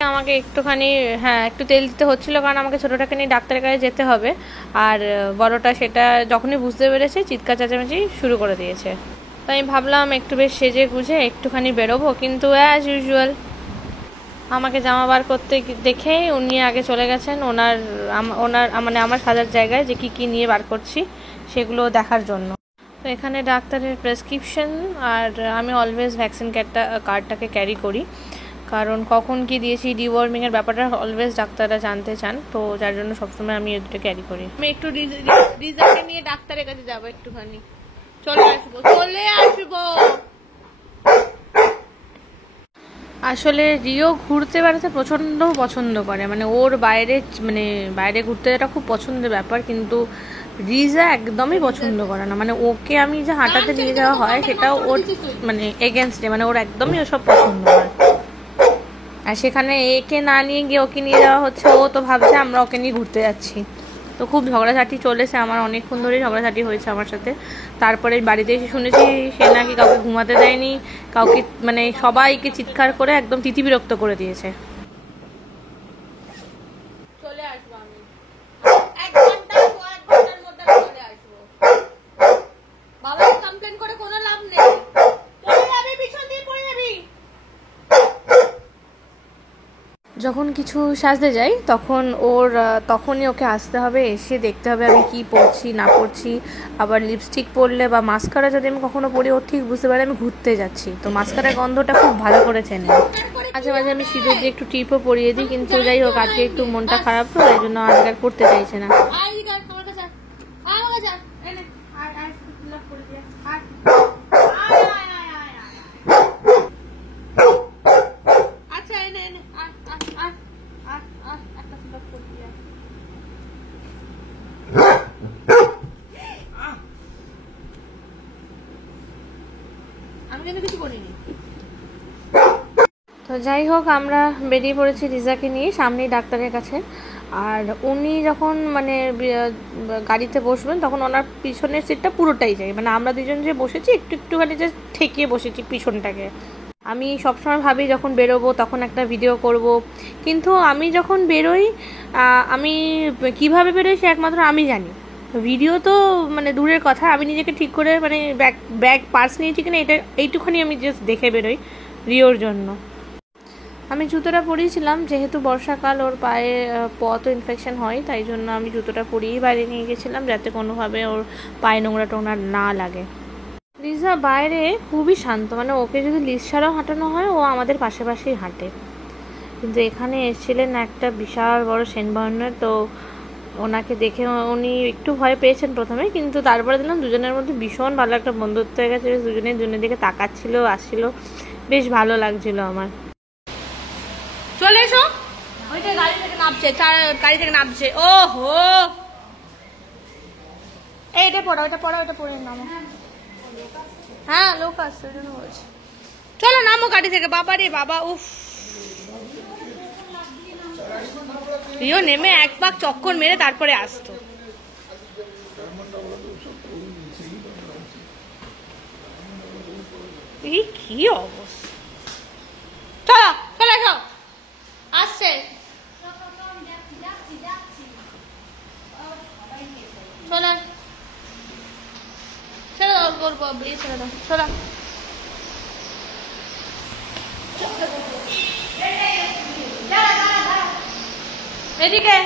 আমাকে একটুখানি একটু তেল দিতে হচ্ছিল, কারণ আমাকে ছোটোটাকে নিয়ে ডাক্তারের কাছে যেতে হবে। আর বড়টা সেটা যখনই বুঝতে পেরেছে চিৎকার চেঁচামেচি শুরু করে দিয়েছে। তো আমি ভাবলাম একটু বেশ সেজে গুজে একটুখানি বেরোবো, কিন্তু অ্যাজ ইউজুয়াল আমাকে জামা বার করতে দেখে উনি আগে চলে গেছেন ওনার মানে আমার সাজার জায়গায়, যে কী নিয়ে বার করছি সেগুলো দেখার জন্য। তো এখানে ডাক্তারের প্রেসক্রিপশন, আর আমি অলওয়েজ ভ্যাকসিন কার্ডটাকে ক্যারি করি, কারণ কখন কি দিয়েছি ডিওয়ার্মিংয়ের ব্যাপারটা অলওয়েজ ডাক্তাররা জানতে চান, তো যার জন্য সবসময় আমি এই দুটো ক্যারি করি। আমি একটু রিজাকে নিয়ে ডাক্তারের কাছে যাবো, একটুখানি চলে আসবো। আসলে রিও ঘুরতে বেড়াতে প্রচণ্ড পছন্দ করে, মানে ওর বাইরে ঘুরতে যাওয়াটা খুব পছন্দের ব্যাপার, কিন্তু রিজা একদমই পছন্দ করে না। মানে ওকে আমি যে হাঁটাতে নিয়ে যাওয়া হয় সেটাও ওর মানে এগেনস্টে, মানে ওর একদমই ওসব পছন্দ হয়। আর সেখানে একে না নিয়ে গিয়ে ওকে নিয়ে যাওয়া হচ্ছে, ও তো ভাবছে আমরা ওকে নিয়ে ঘুরতে যাচ্ছি। তো খুব ঝগড়াঝাটি চলেছে, আমার অনেকক্ষণ ধরেই ঝগড়াঝাটি হয়েছে আমার সাথে। তারপরে বাড়িতে এসে শুনেছি সে নাকি কাউকে ঘুমাতে দেয়নি, কাউকে মানে সবাইকে চিৎকার করে একদম তিতিবিরক্ত করে দিয়েছে। চলে আসবো আমি, 1 ঘন্টার মধ্যে চলে আসবো। বাবাকে কমপ্লেন করে কোনো লাভ নেই, পড়ে যাবি, পিছন দিয়ে পড়ে যাবি। যখন কিছু সাজতে যাই তখনই ওকে আসতে হবে, এসে দেখতে হবে আমি কি পরছি না পরছি। আবার লিপস্টিক পরলে বা মাস্কারা যদি আমি কখনো পরি, ও ঠিক বুঝতে পারে আমি ঘুরতে যাচ্ছি, তো মাস্কারার গন্ধটা খুব ভালো করে চেনে। মাঝে মাঝে আমি সিঁদুর দিয়ে একটু টিপও পরিয়ে দিই, কিন্তু যাই হোক আজকে একটু মনটা খারাপ, তো এই জন্য আজকে আর করতে চাইছে না। তো যাই হোক আমরা বেরিয়ে পড়েছি রিজাকে নিয়ে সামনেই ডাক্তারের কাছে। আর উনি যখন মানে গাড়িতে বসবেন তখন ওনার পিছনের সিটটা পুরোটাই যায়, মানে আমরা দুজন যে বসেছি একটুখানি যে ঠেকিয়ে বসেছি পিছনটাকে। আমি সবসময় ভাবি যখন বেরোবো তখন একটা ভিডিও করব, কিন্তু আমি যখন বেরোই আমি কিভাবে বেরোই সে একমাত্র আমি জানি। ভিডিও তো মানে দূরের কথা, আমি নিজেকে ঠিক করে মানে ব্যাগ পার্স নিয়েছি কিনা এইটুখানি আমি জাস্ট দেখে বেরোই রিওর জন্য। আমি জুতোটা পরিয়েছিলাম, যেহেতু বর্ষাকাল ওর পায়ে পথ ইনফেকশন হয়, তাই জন্য আমি জুতোটা পরিয়েই বাইরে নিয়ে গেছিলাম, যাতে কোনোভাবে ওর পায়ে নোংরা টোংরা না লাগে। রিজা বাইরে খুবই শান্ত, মানে ওকে যদি লিজ ছাড়াও হাঁটানো হয় ও আমাদের পাশাপাশি হাঁটে। কিন্তু এখানে এসেছিলেন একটা বিশাল বড় সেনবাহনের, তো ওনাকে দেখে উনি একটু ভয় পেয়েছেন প্রথমে, কিন্তু তারপরে দিলাম দুজনের মধ্যে ভীষণ ভালো একটা বন্ধুত্ব হয়ে গেছে, দুজনের দিকে তাকাচ্ছিল আসছিল, বেশ ভালো লাগছিল আমার। চলে এসো, ওইটা গাড়ি থেকে নামছে ওহো, এটা পড়ে নামো। হ্যাঁ লোক আসছে ওই জন্য বলছি, চলো নামো গাড়ি থেকে। বাবা রে বাবা, উফ। রিও নেমে এক পাক চক্কর মেরে তারপরে আসতো। কি অবস্থা, চলো চলে এসো, আসছে চলো, ছেড়ে দাও করবো ছেড়ে দাও, চলো এদিকে।